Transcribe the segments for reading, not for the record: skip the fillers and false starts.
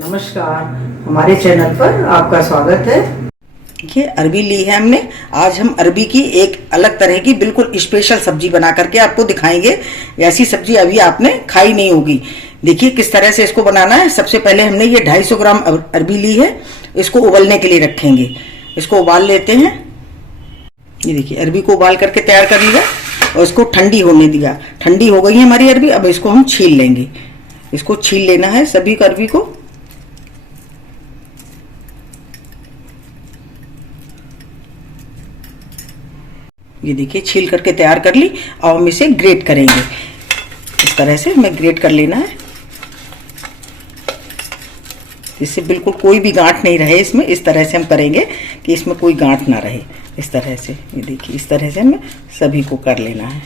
नमस्कार, हमारे चैनल पर आपका स्वागत है। ये अरबी ली है हमने। आज हम अरबी की एक अलग तरह की बिल्कुल स्पेशल सब्जी बना करके आपको दिखाएंगे। ऐसी सब्जी अभी आपने खाई नहीं होगी। देखिए किस तरह से इसको बनाना है। सबसे पहले हमने ये 250 ग्राम अरबी ली है। इसको उबलने के लिए रखेंगे। इसको उबाल लेते हैं। ये देखिए अरबी को उबाल करके तैयार कर लिया और इसको ठंडी होने दिया। ठंडी हो गई है हमारी अरबी। अब इसको हम छील लेंगे। इसको छील लेना है सभी अरबी को। ये देखिए छील करके तैयार कर ली। अब हम इसे ग्रेट करेंगे। इस तरह से हमें ग्रेट कर लेना है, इससे बिल्कुल कोई भी गांठ नहीं रहे इसमें। इस तरह से हम करेंगे कि इसमें कोई गांठ ना रहे। इस तरह से ये देखिए इस तरह से हमें सभी को कर लेना है।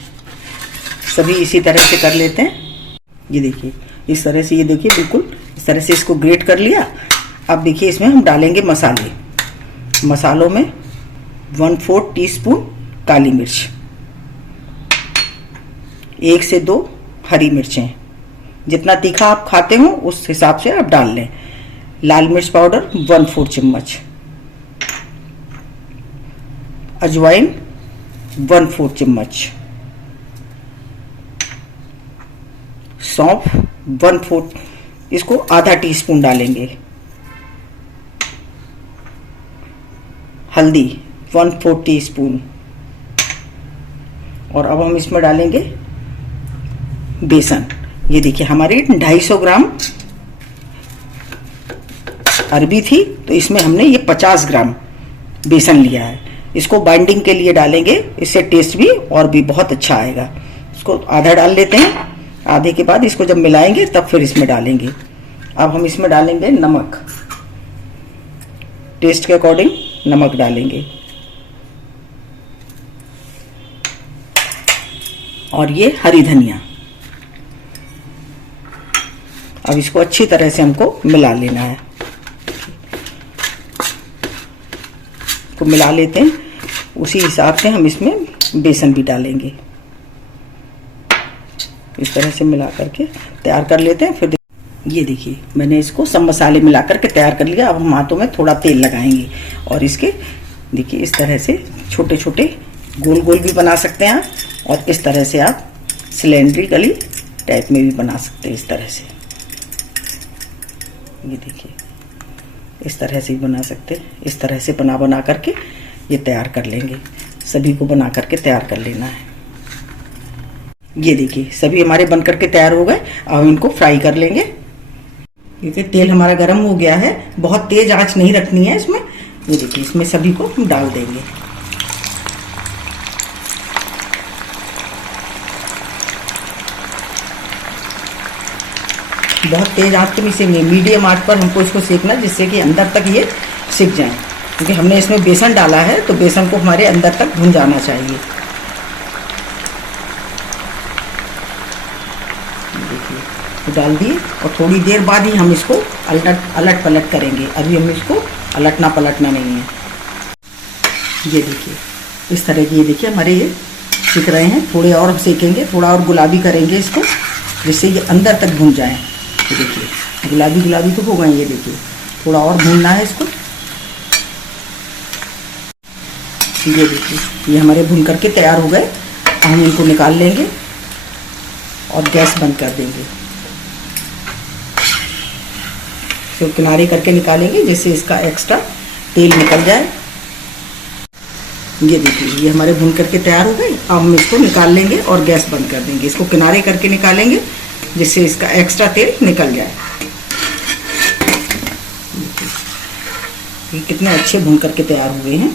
सभी इसी तरह से कर लेते हैं। ये देखिए इस तरह से, ये देखिए बिल्कुल इस तरह से इसको ग्रेट कर लिया। अब देखिए इसमें हम डालेंगे मसाले। मसालों में 1/4 टीस्पून काली मिर्च, 1 से 2 हरी मिर्चें, जितना तीखा आप खाते हो उस हिसाब से आप डाल लें। लाल मिर्च पाउडर 1/4 चम्मच, अजवाइन 1/4 चम्मच, सौंफ 1/4, इसको आधा टीस्पून डालेंगे। हल्दी 1/4 टीस्पून। और अब हम इसमें डालेंगे बेसन। ये देखिए हमारी 250 ग्राम अरबी थी तो इसमें हमने ये 50 ग्राम बेसन लिया है। इसको बाइंडिंग के लिए डालेंगे, इससे टेस्ट भी और भी बहुत अच्छा आएगा। इसको आधा डाल लेते हैं। आधे के बाद इसको जब मिलाएंगे तब फिर इसमें डालेंगे। अब हम इसमें डालेंगे नमक, टेस्ट के अकॉर्डिंग नमक डालेंगे। और ये हरी धनिया। अब इसको अच्छी तरह से हमको मिला लेना है। इसको मिला लेते हैं। उसी हिसाब से हम इसमें बेसन भी डालेंगे। इस तरह से मिला करके तैयार कर लेते हैं। फिर ये देखिए मैंने इसको सब मसाले मिला करके तैयार कर लिया। अब हम हाथों में थोड़ा तेल लगाएंगे और इसके देखिए इस तरह से छोटे छोटे गोल गोल भी बना सकते हैं आप, और इस तरह से आप सिलेंड्रिकली टाइप में भी बना सकते हैं। इस तरह से ये देखिए इस तरह से भी बना सकते हैं। इस तरह से बना करके ये तैयार कर लेंगे। सभी को बना करके तैयार कर लेना है। ये देखिए सभी हमारे बन करके तैयार हो गए। अब हम इनको फ्राई कर लेंगे। देखिए तेल हमारा गर्म हो गया है। बहुत तेज आंच नहीं रखनी है इसमें। ये देखिए इसमें सभी को हम डाल देंगे। बहुत तेज आंच पे नहीं सेकनी, मीडियम आंच पर हमको इसको सेकना, जिससे कि अंदर तक ये सिक जाए। क्योंकि हमने इसमें बेसन डाला है तो बेसन को हमारे अंदर तक भुन जाना चाहिए। देखिए डाल दिए और थोड़ी देर बाद ही हम इसको अलट पलट करेंगे। अभी हम इसको अलटना पलटना नहीं है। ये देखिए इस तरह की, ये देखिए हमारे ये सिक रहे हैं। थोड़े और हम सेकेंगे, थोड़ा और गुलाबी करेंगे इसको, जिससे ये अंदर तक भुन जाए। ये देखिए गुलाबी गुलाबी तो हो गए। ये देखिए थोड़ा और भूनना है इसको। ये देखिए ये हमारे भून करके तैयार हो गए। हम इनको निकाल लेंगे और गैस बंद कर देंगे। तो किनारे करके निकालेंगे, जिससे इसका एक्स्ट्रा तेल निकल जाए। ये देखिए ये हमारे भून करके तैयार हो गए। अब हम इसको निकाल लेंगे और गैस बंद कर देंगे। इसको किनारे करके निकालेंगे, जिससे इसका एक्स्ट्रा तेल निकल जाए। ये कितने अच्छे भून करके तैयार हुए हैं।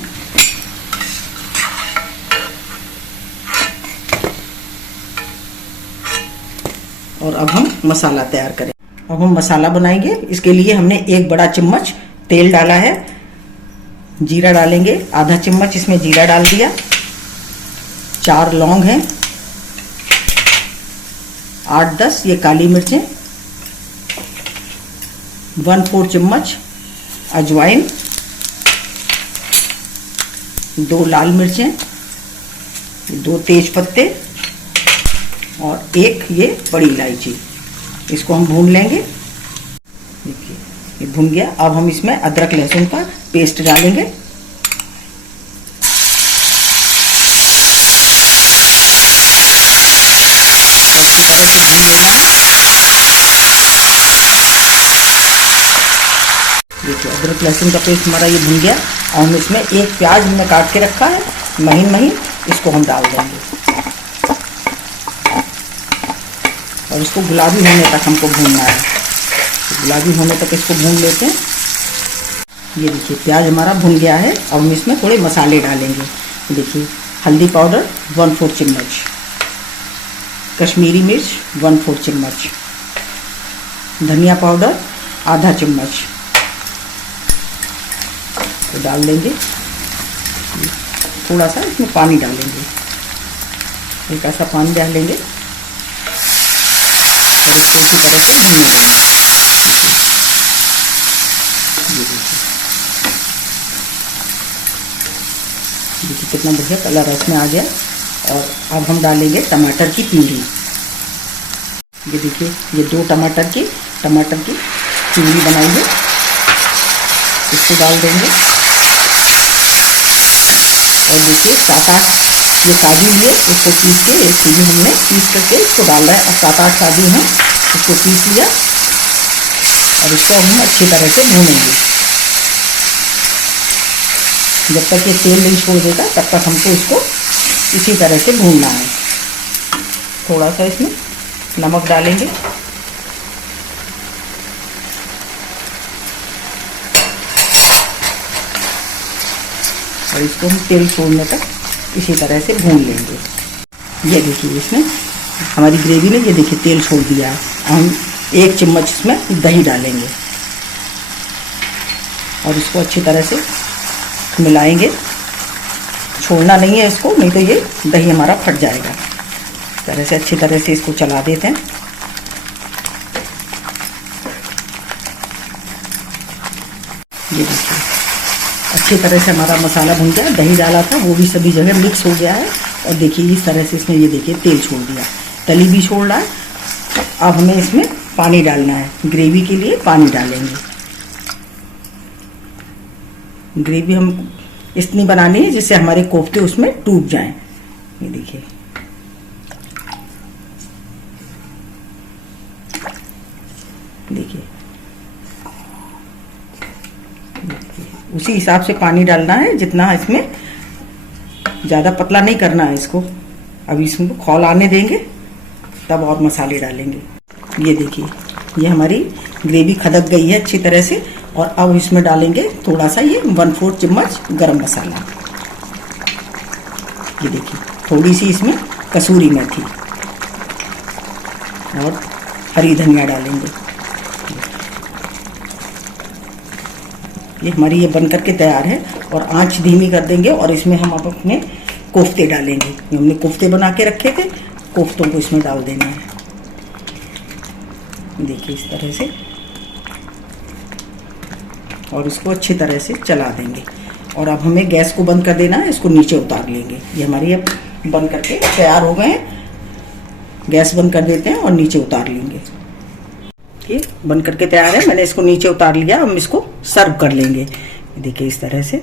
और अब हम मसाला तैयार करें। अब हम मसाला बनाएंगे। इसके लिए हमने 1 बड़ा चम्मच तेल डाला है। जीरा डालेंगे, आधा चम्मच इसमें जीरा डाल दिया। 4 लौंग हैं, 8-10 ये काली मिर्चें, 1/4 चम्मच अजवाइन, 2 लाल मिर्चें, 2 तेज पत्ते और 1 ये बड़ी इलायची। इसको हम भून लेंगे। देखिए ये भुन गया। अब हम इसमें अदरक लहसुन का पेस्ट डालेंगे। अच्छी तरह से भून लेना है। देखिए अदरक लहसुन का पेस्ट हमारा ये भुन गया। और हम इसमें एक प्याज हमने काट के रखा है महीन महीन, इसको हम डाल देंगे और इसको गुलाबी होने तक हमको भूनना है। तो गुलाबी होने तक इसको भून लेते हैं। ये देखिए प्याज हमारा भुन गया है। अब हम इसमें थोड़े मसाले डालेंगे। देखिए हल्दी पाउडर 1/4 चम्मच, कश्मीरी मिर्च 1/4 चम्मच, धनिया पाउडर आधा चम्मच तो डाल देंगे। थोड़ा सा इसमें पानी डालेंगे, हल्का सा पानी डालेंगे और इसको इसी तरह से भून लेंगे। देखिए कितना बढ़िया कलर इसमें आ गया। और अब हम डालेंगे टमाटर की प्यूरी। ये देखिए ये 2 टमाटर की प्यूरी बनाई है, इसको डाल देंगे। और देखिए 7-8 ये काजू लिए, उसको पीस के एक चीज़ हमने पीस करके इसको डाल रहा है। और 7-8 काजू हैं, इसको पीस लिया और इसको हम अच्छी तरह से भूनेंगे। जब तक ये तेल नहीं छोड़ देगा तब तक हमको इसको इसी तरह से भूनना है। थोड़ा सा इसमें नमक डालेंगे। और इसको हम तेल छोड़ने तक इसी तरह से भून लेंगे। ये देखिए इसमें हमारी ग्रेवी ने ये देखिए तेल छोड़ दिया है। हम 1 चम्मच इसमें दही डालेंगे और इसको अच्छी तरह से मिलाएंगे। छोड़ना नहीं है इसको, नहीं तो ये दही हमारा फट जाएगा। इस तरह से अच्छी तरह से इसको चला देते हैं। ये देखिए अच्छी तरह से हमारा मसाला भुन गया। दही डाला था वो भी सभी जगह मिक्स हो गया है। और देखिए इस तरह से इसमें ये देखिए तेल छोड़ दिया, तली भी छोड़ रहा है। अब हमें इसमें पानी डालना है। ग्रेवी के लिए पानी डालेंगे। ग्रेवी हम इतनी बनानी है जिससे हमारे कोफ्ते उसमें डूब जाएं। ये देखिए उसी हिसाब से पानी डालना है जितना इसमें, ज़्यादा पतला नहीं करना है इसको। अभी इसमें खौल आने देंगे तब और मसाले डालेंगे। ये देखिए ये हमारी ग्रेवी खदक गई है अच्छी तरह से। और अब इसमें डालेंगे थोड़ा सा ये 1/4 चम्मच गरम मसाला। ये देखिए थोड़ी सी इसमें कसूरी मेथी और हरी धनिया डालेंगे। ये हमारी ये बन करके तैयार है। और आंच धीमी कर देंगे और इसमें हम अब अपने कोफ्ते डालेंगे। हमने कोफ्ते बना के रखे थे, कोफ्तों को इसमें डाल देना है। देखिए इस तरह से और इसको अच्छी तरह से चला देंगे। और अब हमें गैस को बंद कर देना है, इसको नीचे उतार लेंगे। ये हमारी अब बंद करके तैयार हो गए हैं। गैस बंद कर देते हैं और नीचे उतार लेंगे। ये बंद करके तैयार है, मैंने इसको नीचे उतार लिया। हम इसको सर्व कर लेंगे। देखिए इस तरह से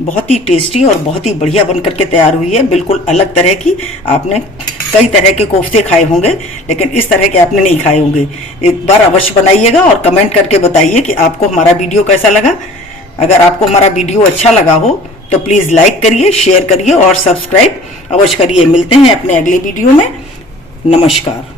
बहुत ही टेस्टी और बहुत ही बढ़िया बन करके तैयार हुई है। बिल्कुल अलग तरह की। आपने कई तरह के कोफ्ते खाए होंगे लेकिन इस तरह के आपने नहीं खाए होंगे। एक बार अवश्य बनाइएगा और कमेंट करके बताइए कि आपको हमारा वीडियो कैसा लगा। अगर आपको हमारा वीडियो अच्छा लगा हो तो प्लीज़ लाइक करिए, शेयर करिए और सब्सक्राइब अवश्य करिए। मिलते हैं अपने अगले वीडियो में। नमस्कार।